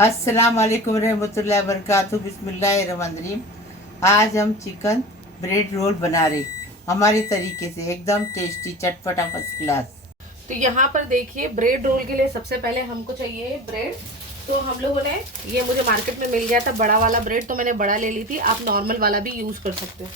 अस्सलाम वालेकुम रहमतुल्लाहि व बरकातुहू। बिस्मिल्लाहिर्रहमानिर्रहीम। आज हम चिकन ब्रेड रोल बना रहे हमारे तरीके से, एकदम टेस्टी, चटपटा, फर्स्ट क्लास। तो यहाँ पर देखिए, ब्रेड रोल के लिए सबसे पहले हमको चाहिए ब्रेड। तो हम लोगों ने, ये मुझे मार्केट में मिल गया था बड़ा वाला ब्रेड, तो मैंने बड़ा ले ली थी। आप नॉर्मल वाला भी यूज़ कर सकते हो,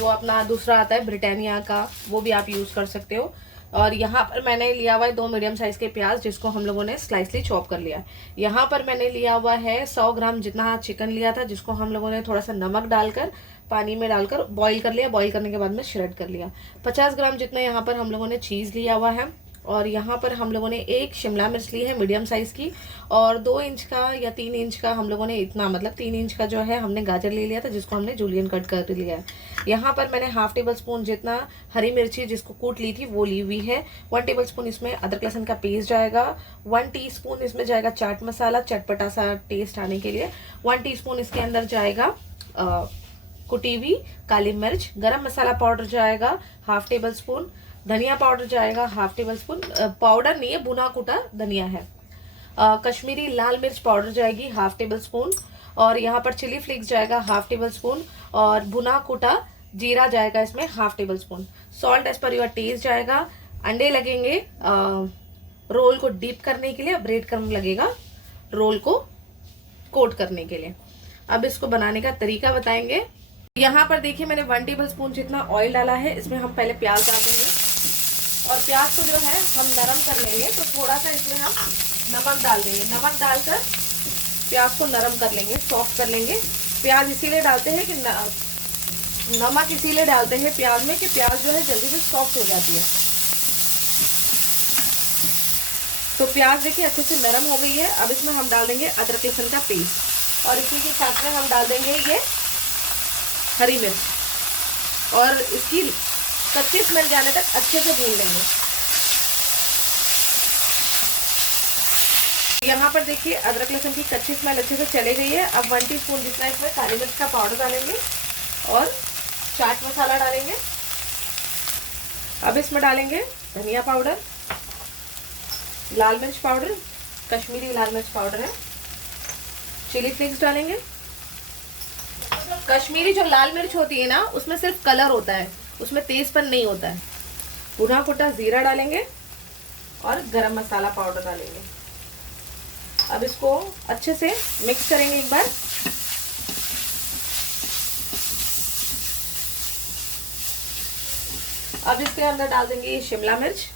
वो अपना दूसरा आता है ब्रिटानिया का, वो भी आप यूज़ कर सकते हो। और यहाँ पर मैंने लिया हुआ है 2 मीडियम साइज़ के प्याज, जिसको हम लोगों ने स्लाइसली चॉप कर लिया। यहाँ पर मैंने लिया हुआ है 100 ग्राम जितना चिकन लिया था, जिसको हम लोगों ने थोड़ा सा नमक डालकर पानी में डालकर बॉईल कर लिया। बॉईल करने के बाद में श्रेड कर लिया। 50 ग्राम जितना यहाँ पर हम लोगों ने चीज़ लिया हुआ है। और यहाँ पर हम लोगों ने एक शिमला मिर्च ली है मीडियम साइज़ की, और 2 इंच का या 3 इंच का हम लोगों ने, इतना मतलब 3 इंच का जो है हमने गाजर ले लिया था, जिसको हमने जूलियन कट कर लिया है। यहाँ पर मैंने हाफ टेबल स्पून जितना हरी मिर्ची जिसको कूट ली थी वो ली हुई है। 1 टेबल स्पून इसमें अदरक लहसुन का पेस्ट जाएगा। 1 टीस्पून इसमें जाएगा चाट मसाला, चटपटा सा टेस्ट आने के लिए। 1 टीस्पून इसके अंदर जाएगा कुटी हुई काली मिर्च। गरम मसाला पाउडर जाएगा हाफ टेबल स्पून। धनिया पाउडर जाएगा हाफ टेबल स्पून, पाउडर नहीं है, भुना कुटा धनिया है। कश्मीरी लाल मिर्च पाउडर जाएगी हाफ टेबल स्पून। और यहाँ पर चिली फ्लेक्स जाएगा हाफ टेबल स्पून। और भुना कुटा जीरा जाएगा इसमें half tablespoon. Salt as per your taste जाएगा। अंडे लगेंगे रोल को डीप करने के लिए। ब्रेड क्रम्ब लगेगा रोल को कोट करने के लिए। अब इसको बनाने का तरीका बताएंगे। यहाँ पर देखिए, मैंने 1 टेबल स्पून जितना ऑयल डाला है। इसमें हम पहले प्याज डाल देंगे, और प्याज को जो है हम नरम कर लेंगे। तो थोड़ा सा इसमें हम नमक डाल देंगे। नमक डालकर प्याज को नरम कर लेंगे, सॉफ्ट कर लेंगे। प्याज इसीलिए डालते हैं कि नमक इसीलिए डालते हैं प्याज में कि प्याज जो है जल्दी से सॉफ्ट हो जाती है। तो प्याज देखिए अच्छे से नरम हो गई है। अब इसमें हम डाल देंगे अदरक लहसुन का पेस्ट, और इसी के साथ में हम डाल देंगे ये हरी मिर्च, और इसकी कच्ची स्मेल जाने तक अच्छे से भून लेंगे। यहाँ पर देखिए अदरक लहसुन की कच्ची स्मेल अच्छे से चले गई है। अब 1 टीस्पून जितना इसमें काली मिर्च का पाउडर डालेंगे, और चाट मसाला डालेंगे। अब इसमें डालेंगे धनिया पाउडर, लाल मिर्च पाउडर, कश्मीरी लाल मिर्च पाउडर है, चिली फ्लेक्स डालेंगे। कश्मीरी जो लाल मिर्च होती है ना, उसमें सिर्फ कलर होता है, उसमें तेजपन नहीं होता है। भुना कुटा जीरा डालेंगे, और गरम मसाला पाउडर डालेंगे। अब इसको अच्छे से मिक्स करेंगे एक बार। अब इसके अंदर डाल देंगे ये शिमला मिर्च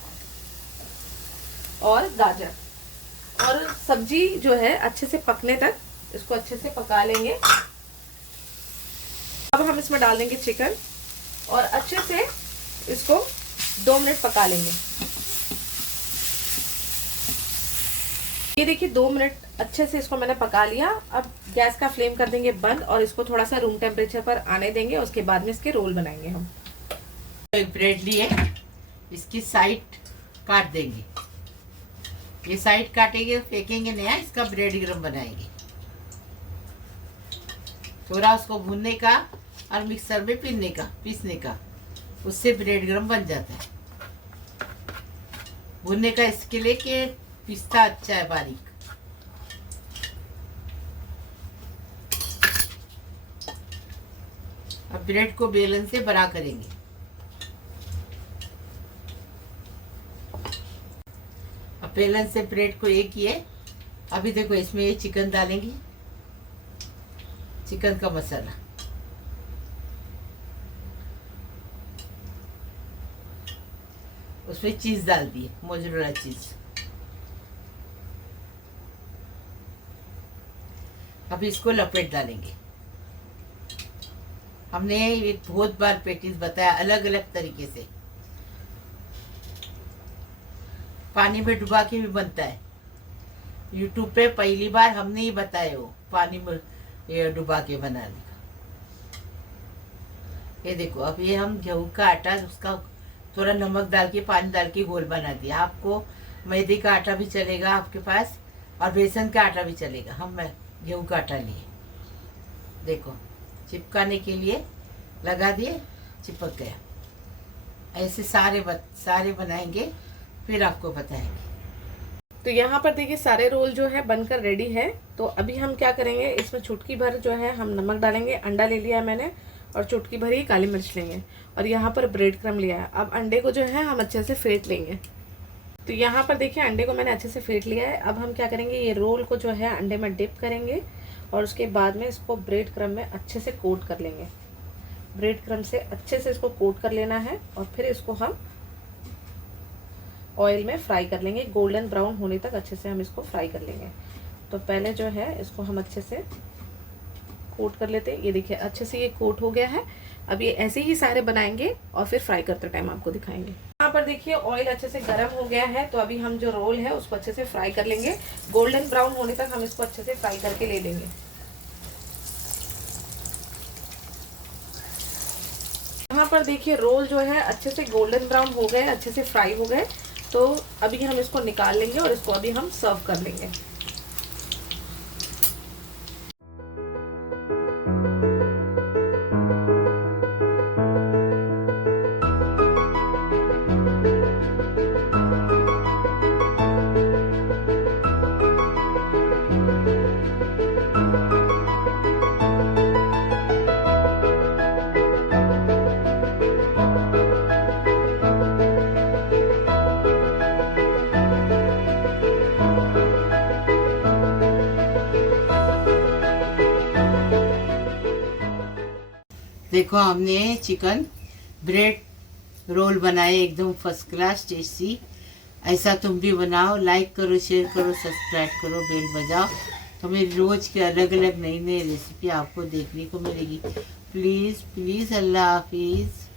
और गाजर, और सब्जी जो है अच्छे से पकने तक इसको अच्छे से पका लेंगे। अब हम इसमें डाल देंगे चिकन, और अच्छे से इसको 2 मिनट पका लेंगे। ये देखिए 2 मिनट अच्छे से इसको मैंने पका लिया। अब गैस का फ्लेम कर देंगे बंद, और इसको थोड़ा सा रूम टेम्परेचर पर आने देंगे। उसके बाद में इसके रोल बनाएंगे हम। एक ब्रेड लिए, इसकी साइड काट देंगे। ये साइड काटेंगे, फेंकेंगे नया, इसका ब्रेड क्रम्ब बनाएंगे। थोड़ा उसको भूनने का और मिक्सर में पीसने का, उससे ब्रेड क्रम्ब बन जाता है। भूनने का इसके लिए कि पिस्ता अच्छा है बारीक। अब ब्रेड को बेलन से बड़ा करेंगे। अब बेलन से ब्रेड को एक ही है। अभी देखो, इसमें ये चिकन डालेंगे, चिकन का मसाला, उसमें चीज डाल दिए, मोज़रेला चीज। अब इसको लपेट डालेंगे। हमने एक बहुत बार पेटीज बताया अलग अलग तरीके से। पानी में डुबा के भी बनता है। यूट्यूब पे पहली बार हमने ही बताया, वो पानी में ये डुबा के बनाने का। ये देखो, अब ये हम गेहूं का आटा, उसका थोड़ा नमक डाल के, पानी डाल के घोल बना दिया। आपको मैदे का आटा भी चलेगा आपके पास, और बेसन का आटा भी चलेगा। हम गेहूं का आटा लिए, देखो चिपकाने के लिए लगा दिए, चिपक गया। ऐसे सारे बनाएंगे, फिर आपको बताएंगे। तो यहाँ पर देखिए सारे रोल जो है बनकर रेडी है। तो अभी हम क्या करेंगे, इसमें चुटकी भर जो है हम नमक डालेंगे। अंडा ले लिया है मैंने और चुटकी भर ही काली मिर्च लेंगे और यहाँ पर ब्रेड क्रम्ब लिया है। अब अंडे को जो है हम अच्छे से फेंट लेंगे। तो यहाँ पर देखिए अंडे को मैंने अच्छे से फेंट लिया है। अब हम क्या करेंगे, ये रोल को जो है अंडे में डिप करेंगे और उसके बाद में इसको ब्रेड क्रम्ब में अच्छे से कोट कर लेंगे। ब्रेड क्रम्ब से अच्छे से इसको कोट कर लेना है और फिर इसको हम ऑयल में फ्राई कर लेंगे। गोल्डन ब्राउन होने तक अच्छे से हम इसको फ्राई कर लेंगे। तो पहले जो है इसको हम अच्छे से कोट कर लेते हैं। ये देखिए अच्छे से ये कोट हो गया है। अब ये ऐसे ही सारे बनाएंगे और फिर फ्राई करते टाइम आपको दिखाएंगे। यहाँ पर देखिए ऑयल अच्छे से गर्म हो गया है। तो अभी हम जो रोल है उसको अच्छे से फ्राई कर लेंगे। गोल्डन ब्राउन होने तक हम इसको अच्छे से फ्राई करके ले लेंगे। यहाँ पर देखिए रोल जो है अच्छे से गोल्डन ब्राउन हो गए, अच्छे से फ्राई हो गए। तो अभी हम इसको निकाल लेंगे और इसको अभी हम सर्व कर लेंगे। देखो हमने चिकन ब्रेड रोल बनाए एकदम फर्स्ट क्लास टेस्टी। ऐसा तुम भी बनाओ। लाइक करो, शेयर करो, सब्सक्राइब करो, बेल बजाओ तो मेरी रोज़ के अलग अलग नई नई रेसिपी आपको देखने को मिलेगी। प्लीज़ प्लीज़, अल्लाह हाफिज़।